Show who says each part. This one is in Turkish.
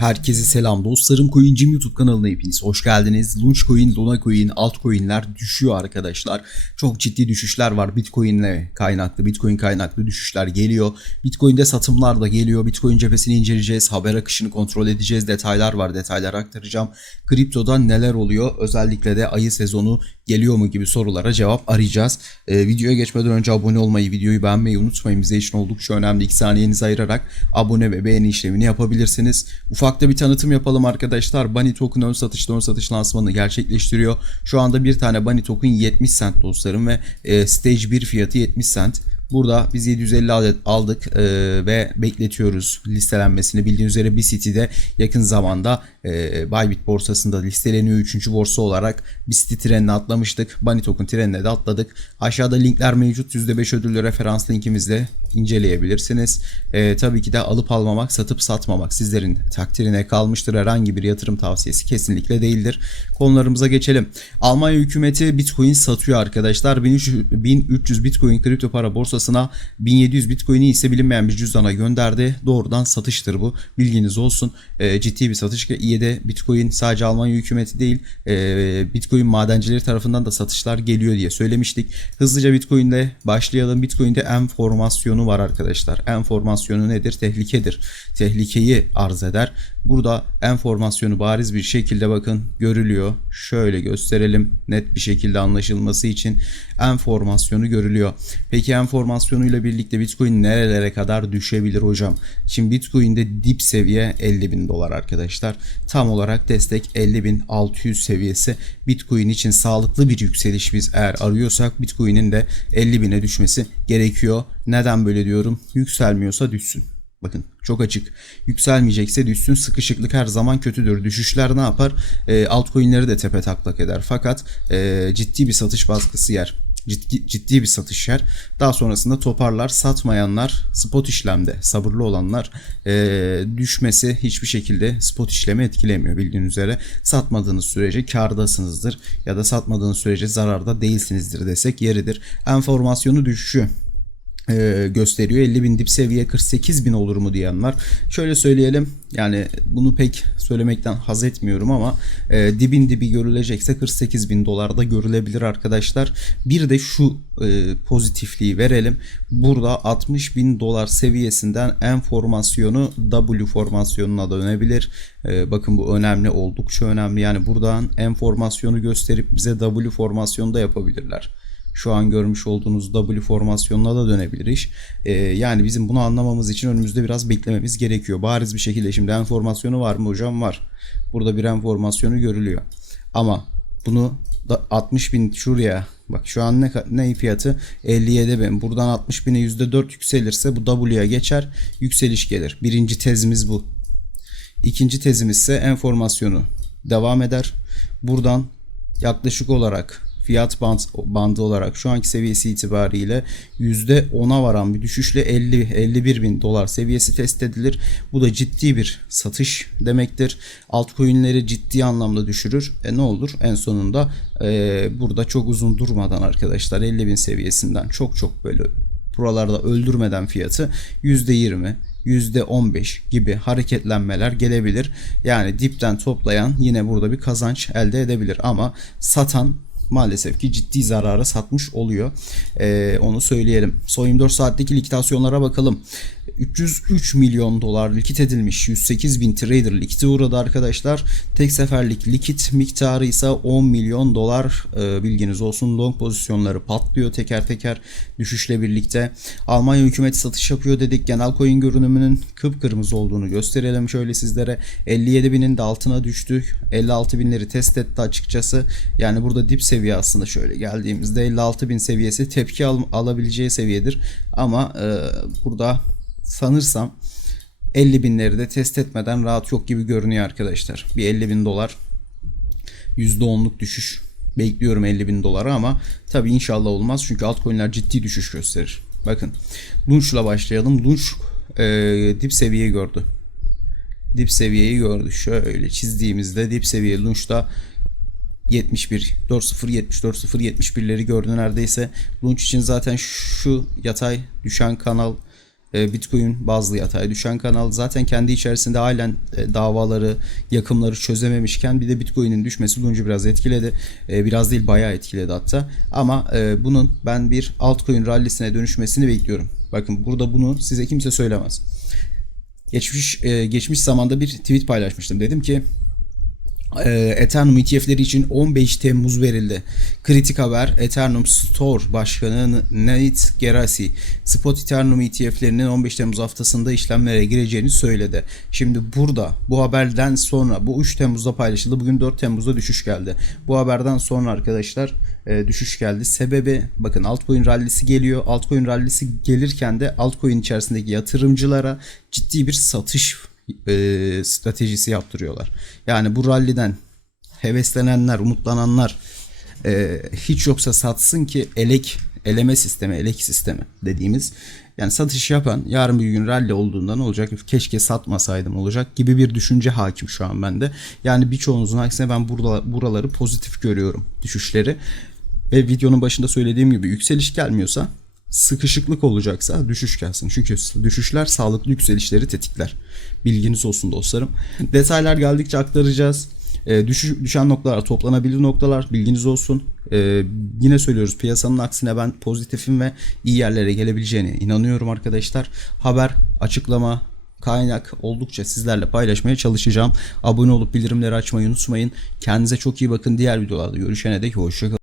Speaker 1: Herkese selam dostlarım. Coincim YouTube kanalına hepiniz hoş geldiniz. Launchcoin, Lunacoin, altcoin'ler düşüyor arkadaşlar. Çok ciddi düşüşler var. Bitcoin'le kaynaklı, Bitcoin kaynaklı düşüşler geliyor. Bitcoin'de satımlar da geliyor. Bitcoin cephesini inceleyeceğiz. Haber akışını kontrol edeceğiz. Detaylar var. Detaylar aktaracağım. Kriptoda neler oluyor? Özellikle de ayı sezonu geliyor mu gibi sorulara cevap arayacağız. Ee, videoya geçmeden önce abone olmayı, videoyu beğenmeyi unutmayın. Bize için oldukça önemli. 2 saniyenizi ayırarak abone ve beğeni işlemini yapabilirsiniz. Ufakta bir tanıtım yapalım arkadaşlar. Bunny Token ön satışta ön satış lansmanını gerçekleştiriyor. Şu anda bir tane Bunny Token 70 cent dostlarım ve e, Stage 1 fiyatı 70 cent. Burada biz 750 adet aldık e, ve bekletiyoruz listelenmesini. Bildiğiniz üzere BCT'de yakın zamanda e, Bybit borsasında listeleniyor 3. borsa olarak. BCT trenine atlamıştık. Bunny Token trenine de atladık. Aşağıda linkler mevcut. %5 ödüllü referans linkimizle inceleyebilirsiniz. E, tabii ki de alıp almamak, satıp satmamak sizlerin takdirine kalmıştır. Herhangi bir yatırım tavsiyesi kesinlikle değildir. Konularımıza geçelim. Almanya hükümeti Bitcoin satıyor arkadaşlar. 1300 Bitcoin kripto para borsasına 1700 Bitcoin'i ise bilinmeyen bir cüzdana gönderdi. Doğrudan satıştır bu. Bilginiz olsun. E, ciddi bir satış. İyi de Bitcoin sadece Almanya hükümeti değil e, Bitcoin madencileri tarafından da satışlar geliyor diye söylemiştik. Hızlıca Bitcoin'de başlayalım. Bitcoin'de enformasyonu var arkadaşlar. Enformasyonu nedir? Tehlikedir. Tehlikeyi arz eder. Burada enformasyonu bariz bir şekilde bakın görülüyor. Şöyle gösterelim net bir şekilde anlaşılması için enformasyonu görülüyor. Peki enformasyonuyla birlikte Bitcoin nerelere kadar düşebilir hocam? Şimdi Bitcoin'de dip seviye 50 bin dolar arkadaşlar. Tam olarak destek 50 bin 600 seviyesi. Bitcoin için sağlıklı bir yükseliş biz eğer arıyorsak Bitcoin'in de 50 bine düşmesi gerekiyor. Neden böyle diyorum? Yükselmiyorsa düşsün. Bakın çok açık. Yükselmeyecekse düşsün. Sıkışıklık her zaman kötüdür. Düşüşler ne yapar? E, altcoin'leri de tepe taklak eder. Fakat e, ciddi bir satış baskısı yer. Ciddi, ciddi bir satış yer. Daha sonrasında toparlar. Satmayanlar spot işlemde sabırlı olanlar e, düşmesi hiçbir şekilde spot işlemi etkilemiyor bildiğiniz üzere. Satmadığınız sürece kardasınızdır ya da satmadığınız sürece zararda değilsinizdir desek yeridir. Enformasyonu düşüşü gösteriyor. 50 bin dip seviye 48 bin olur mu diyen var. Şöyle söyleyelim yani bunu pek söylemekten haz etmiyorum ama e, dibin dibi görülecekse 48 bin dolarda görülebilir arkadaşlar. Bir de şu e, pozitifliği verelim. Burada 60 bin dolar seviyesinden en formasyonu W formasyonuna dönebilir. E, bakın bu önemli oldukça önemli. Yani buradan en formasyonu gösterip bize W formasyonu da yapabilirler şu an görmüş olduğunuz W formasyonuna da dönebilir iş. Ee, yani bizim bunu anlamamız için önümüzde biraz beklememiz gerekiyor. Bariz bir şekilde şimdi enformasyonu var mı hocam? Var. Burada bir enformasyonu görülüyor. Ama bunu da 60 bin şuraya bak şu an ne, ne fiyatı 57 bin buradan 60 bine %4 yükselirse bu W'ya geçer yükseliş gelir birinci tezimiz bu İkinci tezimiz ise enformasyonu devam eder buradan yaklaşık olarak fiyat band, bandı olarak şu anki seviyesi itibariyle %10'a varan bir düşüşle 50 51 bin dolar seviyesi test edilir. Bu da ciddi bir satış demektir. Altcoin'leri ciddi anlamda düşürür. E ne olur? En sonunda e, burada çok uzun durmadan arkadaşlar 50 bin seviyesinden çok çok böyle buralarda öldürmeden fiyatı %20 %15 gibi hareketlenmeler gelebilir. Yani dipten toplayan yine burada bir kazanç elde edebilir ama satan maalesef ki ciddi zarara satmış oluyor. Ee, onu söyleyelim. Son 24 saatlik likitasyonlara bakalım. 303 milyon dolar likit edilmiş 108 bin trader likite uğradı arkadaşlar. Tek seferlik likit miktarı ise 10 milyon dolar e, bilginiz olsun. Long pozisyonları patlıyor teker teker düşüşle birlikte. Almanya hükümeti satış yapıyor dedik. Genel coin görünümünün kıpkırmızı olduğunu gösterelim şöyle sizlere. 57 binin de altına düştük. 56 binleri test etti açıkçası. Yani burada dip seviye aslında şöyle geldiğimizde 56 bin seviyesi tepki al alabileceği seviyedir. Ama e, burada sanırsam 50 binleri de test etmeden rahat yok gibi görünüyor arkadaşlar. Bir 50 bin dolar %10'luk düşüş bekliyorum 50 bin dolara ama tabi inşallah olmaz çünkü altcoin'ler ciddi düşüş gösterir. Bakın Lunch'la başlayalım. Lunch e, dip seviyeyi gördü. Dip seviyeyi gördü. Şöyle çizdiğimizde dip seviye Lunch'ta 71, 40, 74, 0, 71'leri gördü neredeyse. Lunch için zaten şu yatay düşen kanal e, Bitcoin bazlı yatay düşen kanal. Zaten kendi içerisinde halen e, davaları, yakımları çözememişken bir de Bitcoin'in düşmesi Lunch'u biraz etkiledi. E, Biraz değil bayağı etkiledi hatta. Ama bunun ben bir altcoin rallisine dönüşmesini bekliyorum. Bakın burada bunu size kimse söylemez. Geçmiş geçmiş zamanda bir tweet paylaşmıştım. Dedim ki e, Ethereum ETF'leri için 15 Temmuz verildi. Kritik haber Ethereum Store Başkanı Nate Gerasi Spot Ethereum ETF'lerinin 15 Temmuz haftasında işlemlere gireceğini söyledi. Şimdi burada bu haberden sonra bu 3 Temmuz'da paylaşıldı. Bugün 4 Temmuz'da düşüş geldi. Bu haberden sonra arkadaşlar e, düşüş geldi. Sebebi bakın altcoin rallisi geliyor. Altcoin rallisi gelirken de altcoin içerisindeki yatırımcılara ciddi bir satış e, stratejisi yaptırıyorlar. Yani bu ralliden heveslenenler, umutlananlar e, hiç yoksa satsın ki elek eleme sistemi, elek sistemi dediğimiz yani satış yapan yarın bir gün rally olduğunda ne olacak? Keşke satmasaydım olacak gibi bir düşünce hakim şu an bende. Yani birçoğunuzun aksine ben burada buraları pozitif görüyorum düşüşleri. Ve videonun başında söylediğim gibi yükseliş gelmiyorsa sıkışıklık olacaksa düşüş gelsin. Çünkü düşüşler sağlıklı yükselişleri tetikler. Bilginiz olsun dostlarım. Detaylar geldikçe aktaracağız. E, düşüş, düşen noktalar toplanabilir noktalar bilginiz olsun. E, yine söylüyoruz piyasanın aksine ben pozitifim ve iyi yerlere gelebileceğine inanıyorum arkadaşlar. Haber, açıklama, kaynak oldukça sizlerle paylaşmaya çalışacağım. Abone olup bildirimleri açmayı unutmayın. Kendinize çok iyi bakın. Diğer videolarda görüşene dek hoşçakalın.